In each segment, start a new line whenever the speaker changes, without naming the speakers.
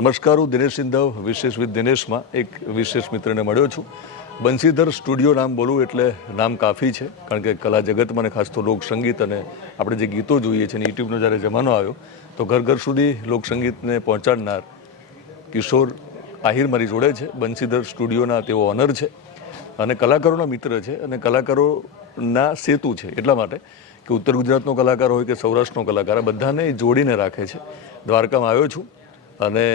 નમસ્કાર હું દિનેશ સિંધવ, વિશેષ વિથ દિનેશમાં એક વિશેષ મિત્રને મળ્યો છું. બંસીધર સ્ટુડિયો નામ બોલવું એટલે નામ કાફી છે, કારણ કે કલા જગતમાં અને ખાસ તો લોકસંગીત અને આપણે જે ગીતો જોઈએ છીએ યુટ્યુબનો જ્યારે જમાનો આવ્યો, તો ઘર ઘર સુધી લોકસંગીતને પહોંચાડનાર કિશોર આહિર મારી જોડે છે. બંસીધર સ્ટુડિયોના તેઓ ઓનર છે અને કલાકારોના મિત્ર છે અને કલાકારોના સેતુ છે. એટલા માટે કે ઉત્તર ગુજરાતનો કલાકાર હોય કે સૌરાષ્ટ્રનો કલાકાર બધાને જોડીને રાખે છે. દ્વારકામાં આવ્યો છું. અને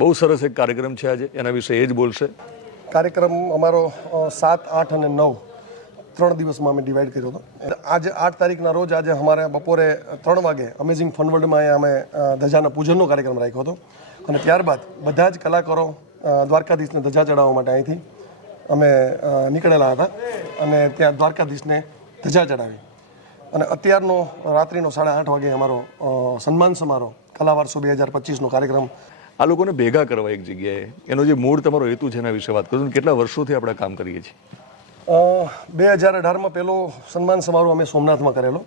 બહુ સરસ એક કાર્યક્રમ છે આજે. એના વિશે એ જ બોલશે.
કાર્યક્રમ અમારો સાત, આઠ અને નવ, ત્રણ દિવસમાં અમે ડિવાઈડ કર્યો હતો. આજે આઠ તારીખના રોજ આજે અમારે બપોરે ત્રણ વાગે અમેઝિંગ ફનવર્લ્ડમાં અહીંયા અમે ધજાના પૂજનનો કાર્યક્રમ રાખ્યો હતો. અને ત્યારબાદ બધા જ કલાકારો દ્વારકાધીશને ધજા ચડાવવા માટે અહીંથી અમે નીકળેલા હતા. અને ત્યાં દ્વારકાધીશને ધજા ચડાવી. અને અત્યારનો રાત્રિનો સાડા આઠ વાગે અમારો સન્માન સમારોહ કલાવારસો બે હજાર પચીસનો કાર્યક્રમ.
આ લોકોને ભેગા કરવા એક જગ્યાએ. એનો જે મૂળ તમારો હેતુ છે એના વિશે વાત કરું કેટલા વર્ષોથી આપણે કામ કરીએ છીએ?
બે હજાર અઢારમાં પહેલો સન્માન સમારોહ અમે સોમનાથમાં કરેલો.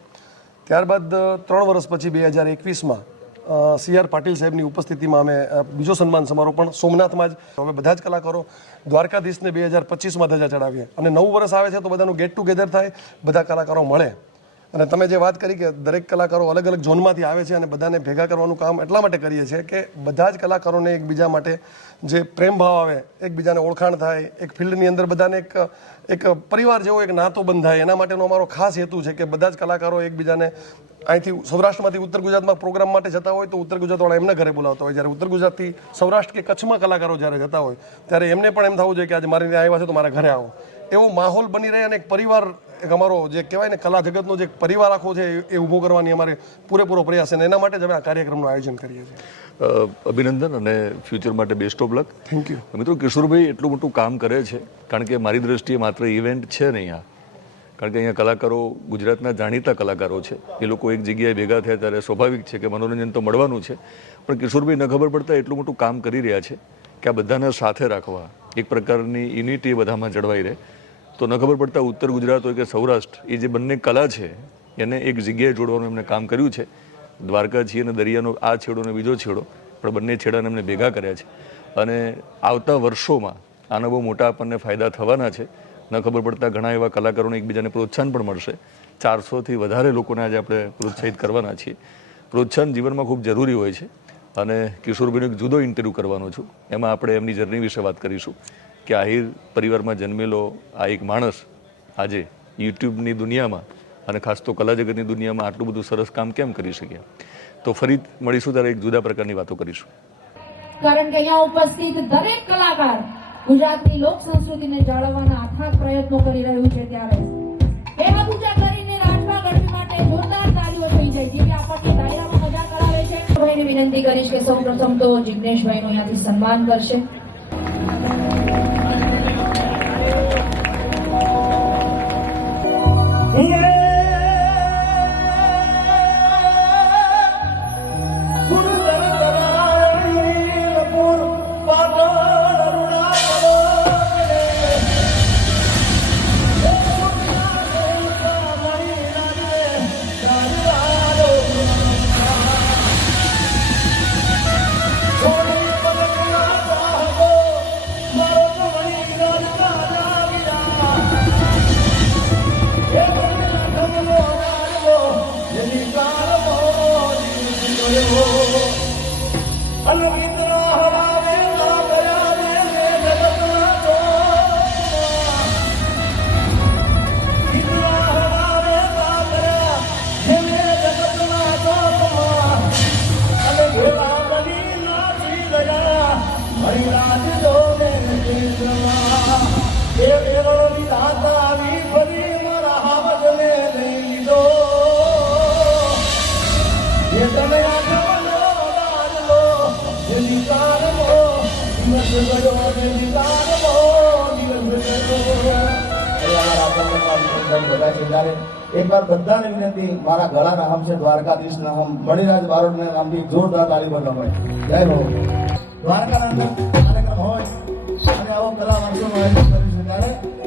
ત્યારબાદ ત્રણ વર્ષ પછી બે હજાર એકવીસમાં સી આર પાટીલ સાહેબની ઉપસ્થિતિમાં અમે બીજો સન્માન સમારોહ પણ સોમનાથમાં જ. હવે બધા જ કલાકારો દ્વારકાધીશને બે હજાર પચીસમાં ધજા ચડાવીએ. અને નવું વર્ષ આવે છે તો બધાનું ગેટ ટુગેધર થાય બધા કલાકારો મળે. અને તમે જે વાત કરી કે દરેક કલાકારો અલગ અલગ ઝોનમાંથી આવે છે અને બધાને ભેગા કરવાનું કામ એટલા માટે કરીએ છીએ કે બધા જ કલાકારોને એકબીજા માટે જે પ્રેમ ભાવ આવે, એકબીજાને ઓળખાણ થાય, એક ફિલ્ડની અંદર બધાને એક એક પરિવાર જેવો એક નાતો બંધાય, એના માટેનો અમારો ખાસ હેતુ છે કે બધા જ કલાકારો એકબીજાને અહીંથી સૌરાષ્ટ્રમાંથી ઉત્તર ગુજરાતમાં પ્રોગ્રામ માટે જતા હોય તો ઉત્તર ગુજરાતવાળા એમના ઘરે બોલાવતા હોય. જ્યારે ઉત્તર ગુજરાતથી સૌરાષ્ટ્ર કે કચ્છમાં કલાકારો જ્યારે જતા હોય, ત્યારે એમને પણ એમ થવું જોઈએ કે આજે મારે ત્યાં આવ્યા છે તો મારા ઘરે આવો. એવો માહોલ બની રહે અને એક પરિવાર એક અમારો જે કહેવાય ને કલા જગતનો જે પરિવાર આખો છે એ- ઊભો કરવાની અમારે પૂરેપૂરો પ્રયાસ છે અને એના માટે જ અમે આ કાર્યક્રમનું આયોજન કરીએ છીએ.
અભિનંદન અને ફ્યુચર માટે best of luck
thank you
મિત્રો કિશોરભાઈ એટલું મોટું કામ કરે છે કારણ કે મારી દ્રષ્ટિએ માત્ર ઇવેન્ટ છે નહીં આ. કારણ કે અહીંયા કલાકારો ગુજરાતના જાણીતા કલાકારો છે. એ લોકો એક જગ્યાએ ભેગા થયા ત્યારે સ્વાભાવિક છે કે મનોરંજન તો મળવાનું છે. પણ કિશોરભાઈ ન ખબર પડતા એટલું મોટું કામ કરી રહ્યા છે કે આ બધાને સાથે રાખવા એક પ્રકારની યુનિટી બધામાં જળવાઈ રહે. તો ન ખબર પડતા ઉત્તર ગુજરાત હોય કે સૌરાષ્ટ્ર, એ જે બંને કલા છે, એને એક જગ્યાએ જોડવાનું એમને કામ કર્યું છે. દ્વારકા છીએ અને દરિયાનો આ છેડો અને બીજો છેડો, પણ બંને છેડાને એમને ભેગા કર્યા છે. અને આવતા વર્ષોમાં આના બહુ મોટા આપણને ફાયદા થવાના છે. ન ખબર પડતા ઘણા એવા કલાકારોને એકબીજાને પ્રોત્સાહન પણ મળશે. ચારસોથી વધારે લોકોને આજે આપણે પ્રોત્સાહિત કરવાના છીએ. પ્રોત્સાહન જીવનમાં ખૂબ જરૂરી હોય છે. અને કિશોરભાઈનો એક જુદો ઇન્ટરવ્યૂ કરવાનો છું. એમાં આપણે એમની જર્ની વિશે વાત કરીશું. કે આહિર પરિવારમાં જન્મેલો આ એક માણસ આજે યુટ્યુબની દુનિયામાં અને ખાસ તો કલા જગતની દુનિયામાં આટલું બધું સરસ કામ કેમ કરી શક્યા? તો ફરી મળીશું ત્યારે એક જુદા પ્રકારની વાતો કરીશું.
કારણ કે અહીંયા ઉપસ્થિત દરેક કલાકાર ગુજરાતની લોક સંસ્કૃતિને જાળવવાના અથાગ પ્રયત્નો કરી રહ્યું છે ત્યારે. એવા પૂજા કરીને રાજવા ગઢવી માટે જોરદાર તાળીઓ થઈ જાય જેવી આપણને દાયરામાં મજા કરાવે છે. ભાઈને વિનંતી કરીશ કે સૌપ્રથમ તો જિગ્નેશભાઈનું અહીંયાથી સન્માન કરશે. Yeah.
الذي تراها એકવાર બધાને વિનંતી મારા ગળાના હમ છે દ્વારકાધીશના હમ મણિરાજ બારોટના નામથી જોરદાર તાલીમ બનવા હોય જય હો. દ્વારકાના હોય, અને આવો કલા વાંચો આયોજન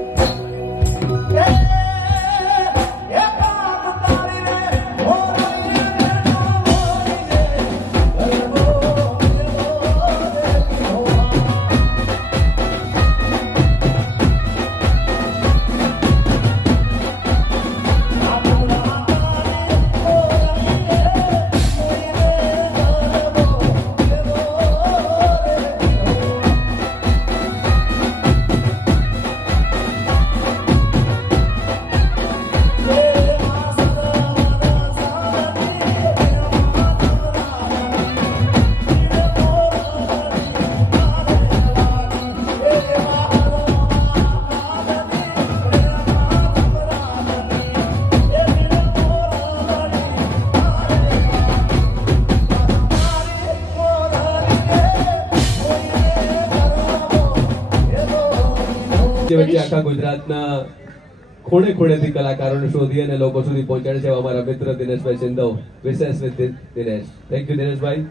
વચ્ચે આખા ગુજરાતના ખૂણે ખૂણેથી કલાકારોને શોધી અને લોકો સુધી પહોંચાડે છે. અમારા મિત્ર દિનેશભાઈ સિંધવ, વિશેષ દિનેશ. Thank you Dineshbhai.